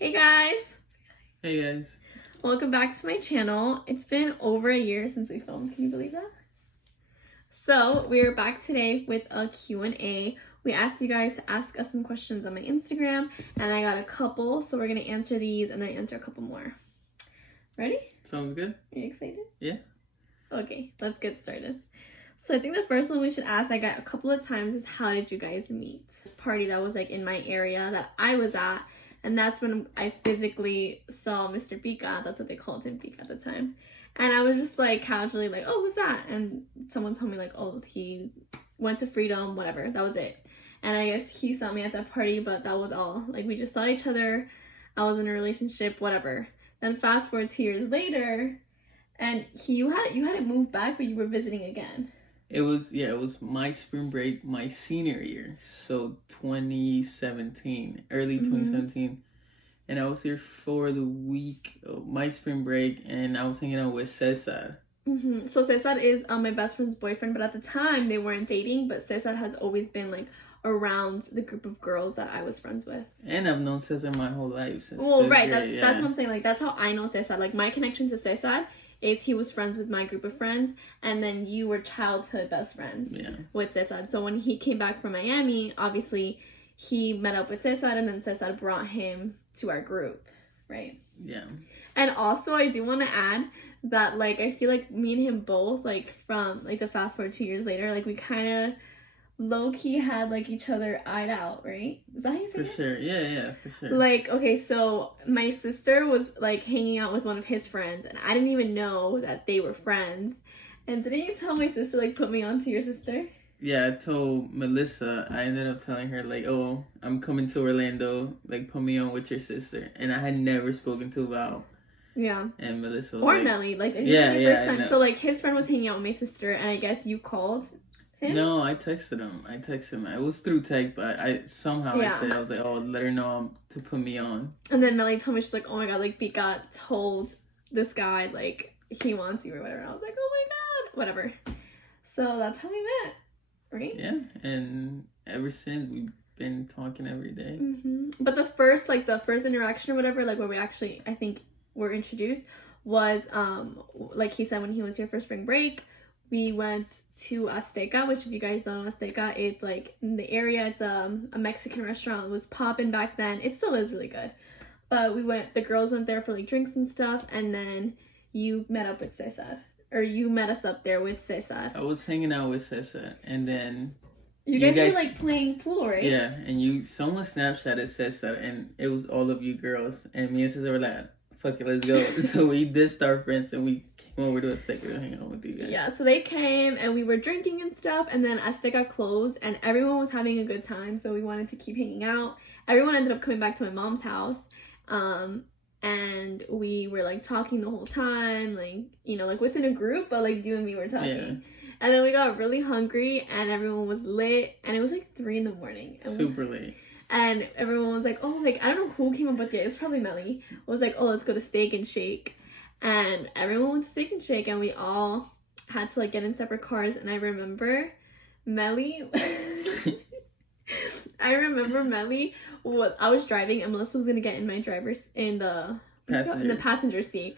Hey guys! Hey guys. Welcome back to my channel. It's been over a year since we filmed. Can you believe that? So, we're back today with a Q&A. We asked you guys to ask us some questions on my Instagram, and I got a couple, so we're going to answer these and then answer a couple more. Ready? Sounds good. Are you excited? Yeah. Okay, let's get started. So I think the first one we should ask, I got a couple of times, is how did you guys meet? This party that was like in my area that I was at, and that's when I physically saw Mr. Pika. That's what they called him, Pika, at the time. And I was just like casually like, oh, who's that? And someone told me like, oh, he went to Freedom, whatever. That was it. And I guess he saw me at that party, but that was all. Like, we just saw each other. I was in a relationship, whatever. Then fast forward 2 years later, and you hadn't moved back, but you were visiting again. It was my spring break, my senior year. So 2017, early 2017. And I was here for the week of my spring break, and I was hanging out with Cesar. So Cesar is my best friend's boyfriend, but at the time they weren't dating, but Cesar has always been like around the group of girls that I was friends with. And I've known Cesar my whole life since Well, right, grade, that's what I'm saying. Like, that's how I know Cesar. Like, my connection to Cesar is he was friends with my group of friends, and then you were childhood best friends with Cesar. So when he came back from Miami, obviously he met up with Cesar, and then Cesar brought him to our group, right? Yeah. And also, I do want to add that, like, I feel like me and him both, like, from, like, the fast forward 2 years later, like, we kind of low-key had, like, each other eyed out, right? Is that how you say it? For sure. Yeah, for sure. Like, okay, so my sister was, like, hanging out with one of his friends, and I didn't even know that they were friends. And didn't you tell my sister, like, put me on to your sister? Yeah, I told Melissa, I ended up telling her, like, oh, I'm coming to Orlando, like, put me on with your sister. And I had never spoken to Val. Yeah. And Melissa was or like, Melly, like, it was yeah, your first I time. know. So, like, his friend was hanging out with my sister, and I guess you called him? No, I texted him. It was through text, but I said, I was like, oh, let her know to put me on. And then Melly told me, she's like, oh my god, like, Pika told this guy, like, he wants you or whatever. I was like, oh my god, whatever. So that's how we met, right? Yeah, and ever since we've been talking every day. But the first interaction or whatever, like, where we actually, I think, were introduced was, like he said, when he was here for spring break. We went to Azteca, which, if you guys don't know Azteca, it's like in the area. It's a Mexican restaurant. It was popping back then. It still is really good. But the girls went there for like drinks and stuff, and then you met up with Cesar. Or you met us up there with Cesar. I was hanging out with Cesar, and then you guys were like playing pool, right? Yeah, and someone Snapchatted Cesar, and it was all of you girls, and me and Cesar were like, fuck it, let's go. So we ditched our friends and we came over to Azteca to hang out with you guys. Yeah, so they came and we were drinking and stuff, and then Azteca closed and everyone was having a good time, so we wanted to keep hanging out. Everyone ended up coming back to my mom's house, and we were like talking the whole time, like, you know, like within a group, but like you and me were talking. Yeah. And then we got really hungry and everyone was lit, and it was like 3 a.m. Super late. And everyone was like, oh, like, I don't know who came up with it. It was probably Melly. Was like, oh, let's go to Steak and Shake. And everyone went to Steak and Shake, and we all had to, like, get in separate cars. And I remember Melly... I was driving, and Melissa was going to get in my in the passenger seat.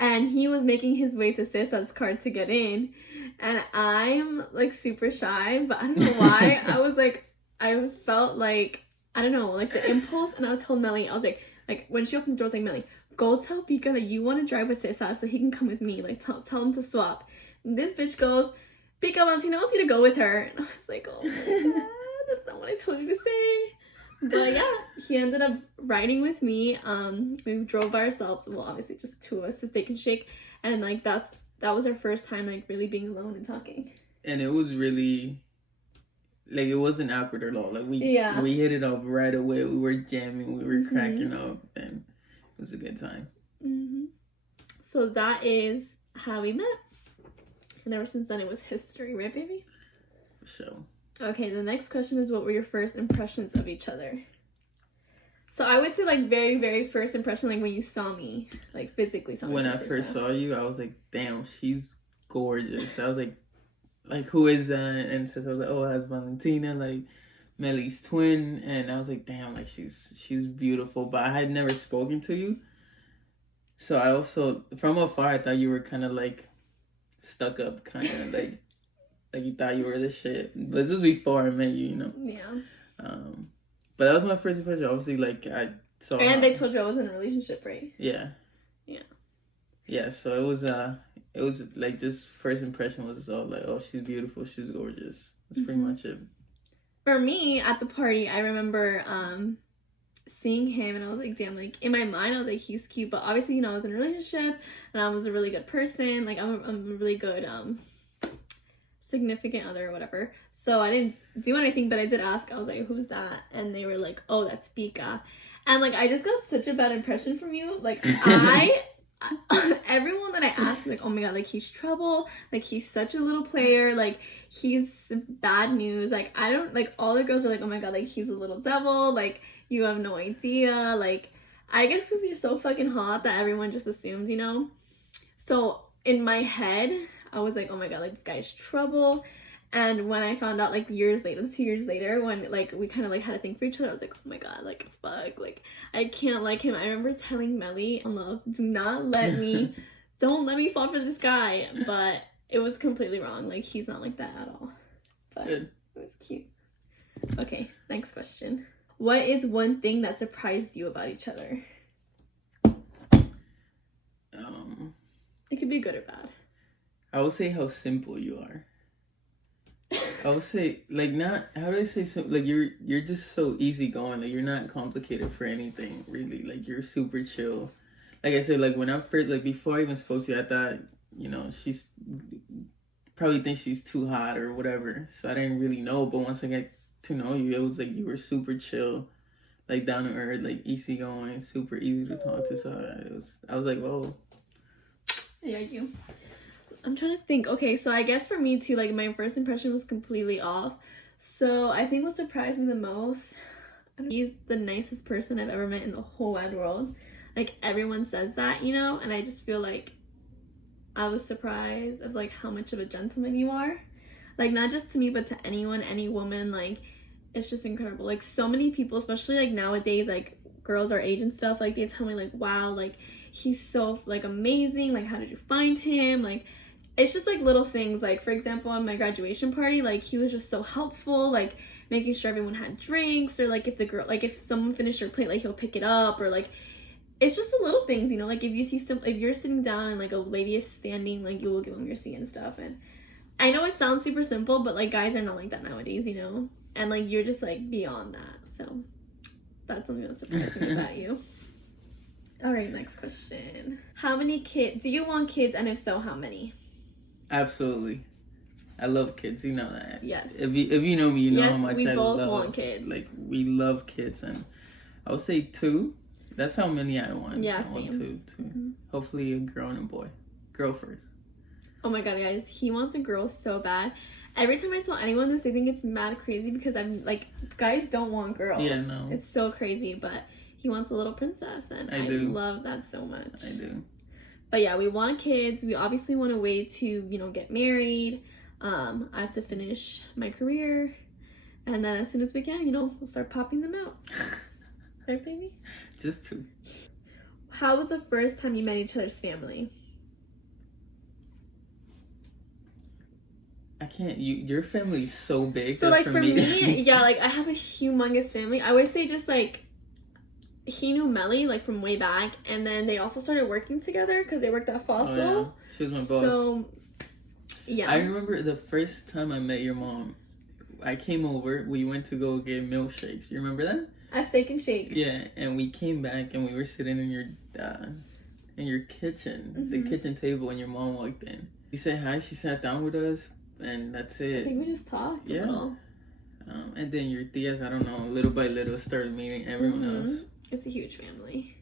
And he was making his way to Cesar's car to get in. And I'm, like, super shy, but I don't know why. I felt like, I don't know, like the impulse, and I told Melly, I was like when she opened the door, I was like, Melly, go tell Pika that you want to drive with Cesar so he can come with me, like tell him to swap. And this bitch goes, Pika wants you to go with her. And I was like, oh my god, that's not what I told you to say. But yeah, he ended up riding with me. We drove by ourselves, well, obviously just 2 of us, to Steak and Shake, and like that was our first time like really being alone and talking. And it was really, like, it wasn't awkward at all. Like, we hit it off right away. We were jamming, we were cracking up, and it was a good time. So that is how we met. And ever since then, it was history, right, baby? For sure. Okay, the next question is, what were your first impressions of each other? So I would say, like, very, very first impression, like, when you saw me, like, physically saw me. When I first saw you, I was like, damn, she's gorgeous. I was like, who is that? And so I was like, oh, that's Valentina. Like, Melly's twin, and I was like, damn, like she's beautiful, but I had never spoken to you. So I also, from afar, I thought you were kind of like stuck up, kind of like you thought you were the shit. But this was before I met you, you know. Yeah. But that was my first impression. Obviously, like I saw. And they told you I was in a relationship, right? Yeah. Yeah. Yeah. So it was like just first impression was all like, oh, she's beautiful, she's gorgeous. That's pretty much it. For me, at the party, I remember seeing him, and I was like, damn, like in my mind I was like, he's cute, but obviously, you know, I was in a relationship and I was a really good person, like I'm a really good significant other or whatever, so I didn't do anything, but I did ask. I was like, who's that? And they were like, oh, that's Pika. And like I just got such a bad impression from you. Like everyone that I asked was like, oh my god, like he's trouble, like he's such a little player, like he's bad news. Like I don't, like all the girls are like, oh my god, like he's a little devil, like you have no idea. Like I guess because you're so fucking hot that everyone just assumed, you know. So in my head I was like, oh my god, like this guy's trouble. And when I found out, like 2 years later, when like we kind of like had a thing for each other, I was like, oh my god, like fuck, like I can't like him. I remember telling Melly, love, don't let me fall for this guy. But it was completely wrong. Like he's not like that at all. But Good. It was cute. Okay, next question. What is one thing that surprised you about each other? It could be good or bad. I would say how simple you are. I would say, like, not, how do I say so? Like, you're just so easygoing. Like, you're not complicated for anything, really. Like, you're super chill. Like I said, like, when I first, like, before I even spoke to you, I thought, you know, she's probably thinks she's too hot or whatever. So I didn't really know. But once I got to know you, it was like you were super chill, like, down to earth, like, easygoing, super easy to talk to. So I was like, whoa. Yeah, you. I'm trying to think. Okay, so I guess for me too, like my first impression was completely off. So I think what surprised me the most, he's the nicest person I've ever met in the whole wide world. Like everyone says that, you know, and I just feel like I was surprised of like how much of a gentleman you are. Like not just to me, but to anyone, any woman. Like it's just incredible. Like so many people, especially like nowadays, like girls our age and stuff, like they tell me like, wow, like he's so like amazing. Like how did you find him? Like it's just like little things. Like for example, on my graduation party, like he was just so helpful, like making sure everyone had drinks, or like if someone finished their plate, like he'll pick it up, or like it's just the little things, you know. Like if you're sitting down and like a lady is standing, like you will give them your seat and stuff. And I know it sounds super simple, but like guys are not like that nowadays, you know. And like you're just like beyond that. So that's something that surprised me about you. All right, next question. How many kids do you want? Kids, and if so, how many? Absolutely. I love kids, you know that. Yes. If you know me, you know yes, how much we I both love want kids. Like we love kids, and I would say 2. That's how many I want. Yeah, I want same. 2. Mm-hmm. Hopefully a girl and a boy. Girl first. Oh my god, guys, he wants a girl so bad. Every time I tell anyone this, they think it's mad crazy because I'm like, guys don't want girls. Yeah, no. It's so crazy, but he wants a little princess, and I love that so much. I do. But yeah, we want kids. We obviously want a way to, you know, get married. I have to finish my career. And then as soon as we can, you know, we'll start popping them out. Right, baby? Just 2. How was the first time you met each other's family? I can't. Your family is so big. So like for me, yeah, like I have a humongous family. I would say just like he knew Melly like from way back, and then they also started working together because they worked at Fossil. Oh, yeah. She was my boss. So yeah, I remember the first time I met your mom. I came over. We went to go get milkshakes. You remember that? At Steak and Shake. Yeah, and we came back and we were sitting in your kitchen, the kitchen table, and your mom walked in. You said hi. She sat down with us, and that's it. I think we just talked. Yeah. A little. And then your tias, I don't know, little by little started meeting everyone else. It's a huge family.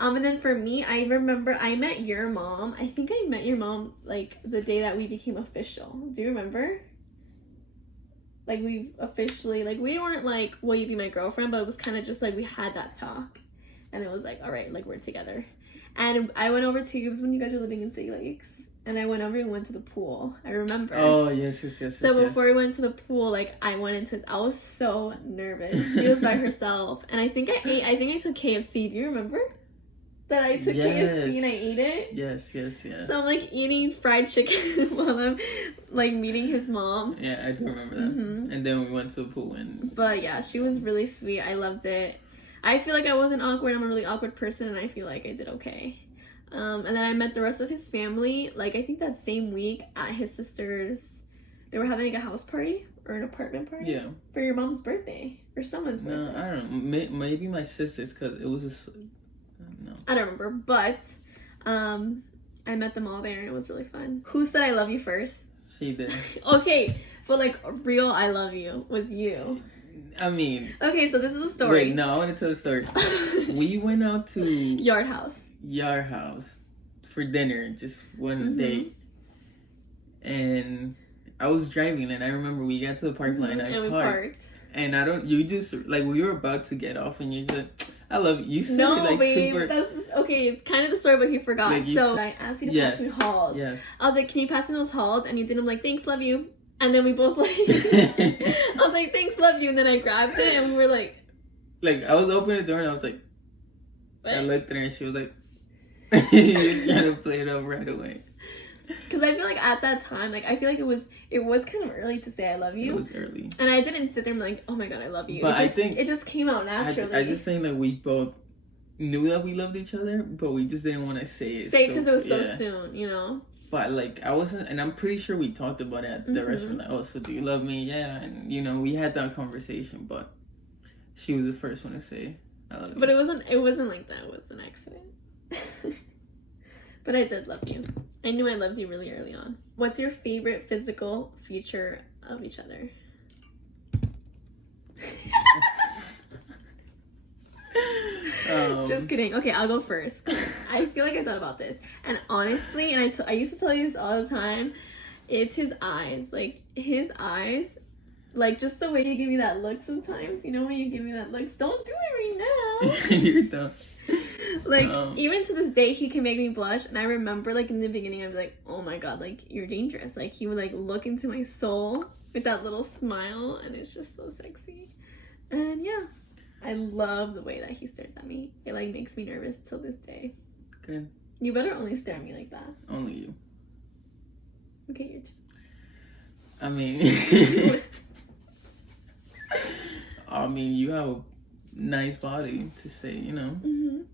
And then for me, I remember I met your mom. I think I met your mom like the day that we became official. Do you remember? Like we officially, like we weren't like, will you be my girlfriend? But it was kind of just like we had that talk. And it was like, all right, like we're together. And I went over to you, it was when you guys were living in City Lakes. and I went over and went to the pool. I remember. Oh, yes. So before we went to the pool, like, I went into, I was so nervous. She was by herself. And I think I took KFC. Do you remember? That I took KFC and I ate it? Yes. So I'm, like, eating fried chicken while I'm, like, meeting his mom. Yeah, I do remember that. Mm-hmm. And then we went to the pool and... But, yeah, she was really sweet. I loved it. I feel like I wasn't awkward. I'm a really awkward person, and I feel like I did okay. And then I met the rest of his family, like, I think that same week at his sister's, they were having, like, a house party or an apartment party. Yeah. For your mom's birthday or someone's birthday. No, I don't know. Maybe my sister's, because it was no. I don't remember, but I met them all there, and it was really fun. Who said I love you first? She did. Okay, but, like, real I love you was you. I mean... Okay, so this is a story. Wait, no, I want to tell a story. We went out to... Yard house for dinner, just one date, and I was driving, and I remember we got to the parking lot, and I parked, and you just, like, we were about to get off, and you said, I love you. You said no, it, like, babe, super... okay, it's kind of the story, but he forgot. Like, so I asked you to pass me halls. Yes. I was like, can you pass me those halls? And you did. I'm like, thanks, love you. And then we both, like, I was like, thanks, love you. And then I grabbed it, and we were like, I was opening the door, and I was like, what? I looked at her, and she was like, you're trying to play it up right away. Because I feel like at that time, like, I feel like it was kind of early to say I love you. It was early. And I didn't sit there and be like, oh my god, I love you. But I think it just came out naturally. I just think that we both knew that we loved each other, but we just didn't want to say it. Because it was so soon, you know? But, like, I wasn't, and I'm pretty sure we talked about it at the restaurant. Like, oh, so do you love me? Yeah. And, you know, we had that conversation, but she was the first one to say I love you. But it wasn't like that. It was an accident. But I did love you. I knew I loved you really early on. What's your favorite physical feature of each other? Just kidding. Okay, I'll go first. I feel like I thought about this. And honestly, and I used to tell you this all the time, it's his eyes. Like, his eyes, like, just the way you give me that look sometimes. You know when you give me that look? Don't do it right now. You're dumb. Like, even to this day, he can make me blush. And I remember, like, in the beginning, I'd be like, oh my god, like, you're dangerous. Like, he would, like, look into my soul with that little smile. And it's just so sexy. And yeah, I love the way that he stares at me. It, like, makes me nervous till this day. Good. You better only stare at me like that. Only you. Okay, you're too. I mean... I mean, you have a nice body to say, you know. I'm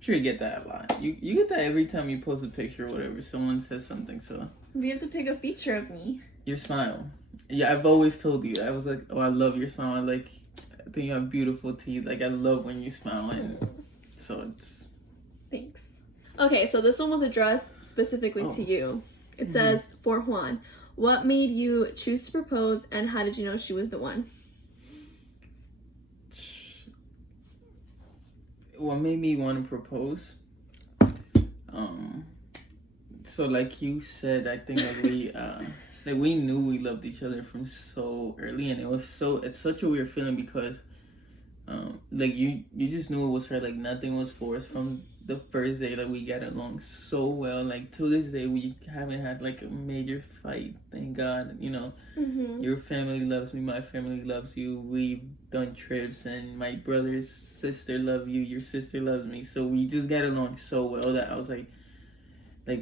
sure you get that a lot. You get that every time you post a picture or whatever. Someone says something, so... We have to pick a feature of me. Your smile. Yeah, I've always told you. I was like, oh, I love your smile. I think you have beautiful teeth. Like, I love when you smile. And so it's... Thanks. Okay, so this one was addressed specifically to you. It says, for Juan, what made you choose to propose and how did you know she was the one? What made me want to propose? So like you said, I think that we knew we loved each other from so early, and it's such a weird feeling because like you just knew it was her. Like, nothing was forced from the first day. Like, we got along so well. Like, to this day we haven't had like a major fight, thank God. You know, your family loves me, my family loves you, we've done trips, and my brother's sister love you, your sister loves me, so we just get along so well that I was like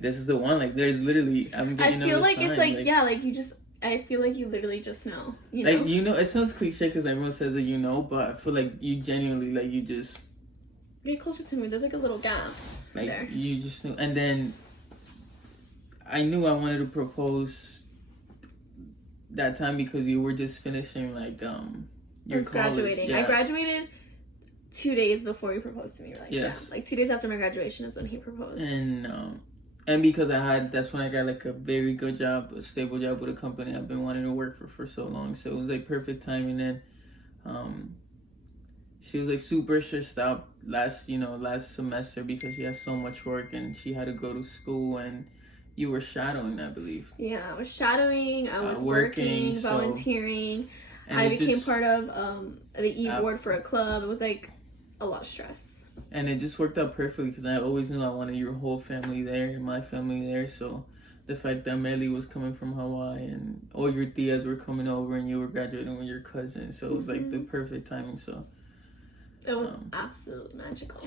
this is the one. Like, there's literally, I'm getting I feel like signs. It's like yeah, like you just, I feel like you literally just know, you know? Like, you know, it sounds cliche because everyone says that, you know, but I feel like you genuinely, like, you just... Get closer to me. There's, like, a little gap like, there. You just knew. And then I knew I wanted to propose that time because you were just finishing, like, your college. Graduating. Yeah. I graduated 2 days before he proposed to me. Like, yes. Yeah. Like, 2 days after my graduation is when he proposed. And because that's when I got, like, a very good job, a stable job with a company I've been wanting to work for so long. So it was, like, perfect timing. And then she was, like, super stressed out last semester because she had so much work and she had to go to school, and you were shadowing, I believe. Yeah, I was shadowing. I was working, volunteering. I became part of the e-board for a club. It was, like, a lot of stress. And it just worked out perfectly because I always knew I wanted your whole family there and my family there. So the fact that Melly was coming from Hawaii and all your tias were coming over and you were graduating with your cousins. So it was like the perfect timing. So it was absolutely magical.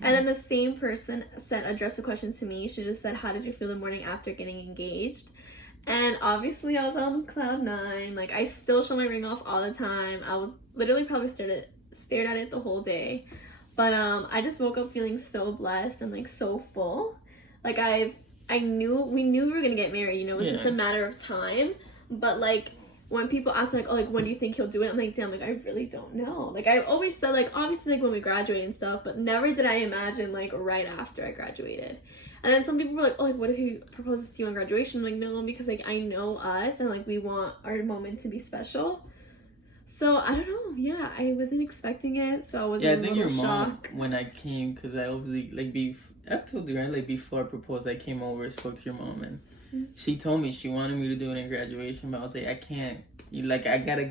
And then the same person addressed the question to me. She just said, how did you feel the morning after getting engaged? And obviously I was on cloud 9. Like, I still show my ring off all the time. I was literally probably stared at it the whole day. But I just woke up feeling so blessed and like so full. Like we knew we were gonna get married, you know, it was just a matter of time. But like when people ask me like, oh, like when do you think he'll do it? I'm like, damn, like I really don't know. Like I always said like obviously like when we graduate and stuff, but never did I imagine like right after I graduated. And then some people were like, oh, like what if he proposes to you on graduation? I'm like, no, because like I know us and like we want our moment to be special. So I don't know. Yeah, I wasn't expecting it, so I was a little shocked. When I came, because I obviously like I've told you, right? Like before I proposed, I came over, spoke to your mom, and she told me she wanted me to do it in graduation, but I was like, I can't. I gotta.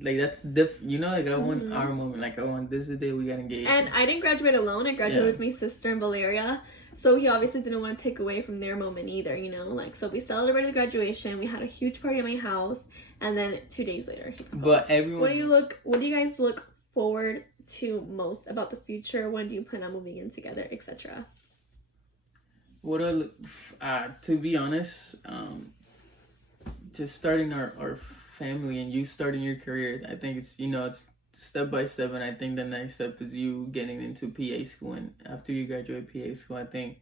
Like that's you know, like I want our moment. Like I want this is the day we got engaged. And I didn't graduate alone. I graduated with my sister and Valeria. So he obviously didn't want to take away from their moment either, you know? Like, so we celebrated the graduation. We had a huge party at my house. And then 2 days later, he proposed. But everyone... What do you guys look forward to most about the future? When do you plan on moving in together, etc.? To be honest, just starting our family and you starting your career, I think it's, you know, it's step by step, and I think the next step is you getting into PA school, and after you graduate PA school, I think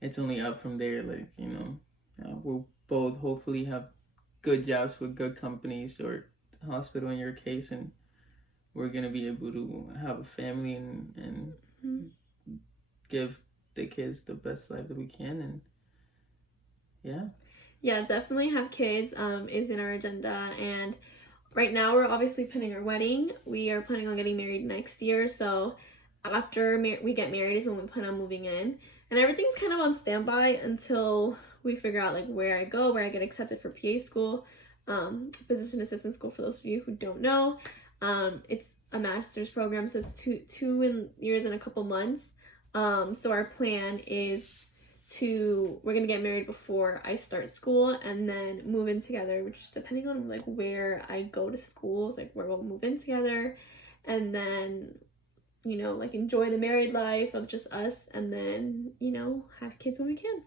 it's only up from there. Like, you know, we'll both hopefully have good jobs with good companies or hospital in your case, and we're gonna be able to have a family and give the kids the best life that we can. And yeah, definitely have kids is in our agenda. And right now, we're obviously planning our wedding. We are planning on getting married next year. So after we get married is when we plan on moving in. And everything's kind of on standby until we figure out like where I go, where I get accepted for PA school, physician assistant school. For those of you who don't know, it's a master's program, so it's two years and a couple months. So our plan is we're gonna get married before I start school and then move in together, which is depending on like where I go to schools, like where we'll move in together, and then, you know, like enjoy the married life of just us, and then, you know, have kids when we can.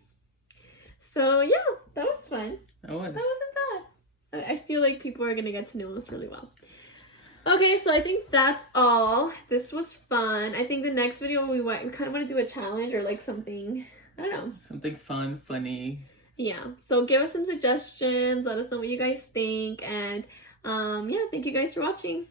So yeah, that was fun. That wasn't bad. I feel like people are gonna get to know us really well. Okay, so I think that's all. This was fun. I think the next video we kind of want to do a challenge or like something, I don't know. Something fun, funny. Yeah, so give us some suggestions. Let us know what you guys think. And yeah, thank you guys for watching.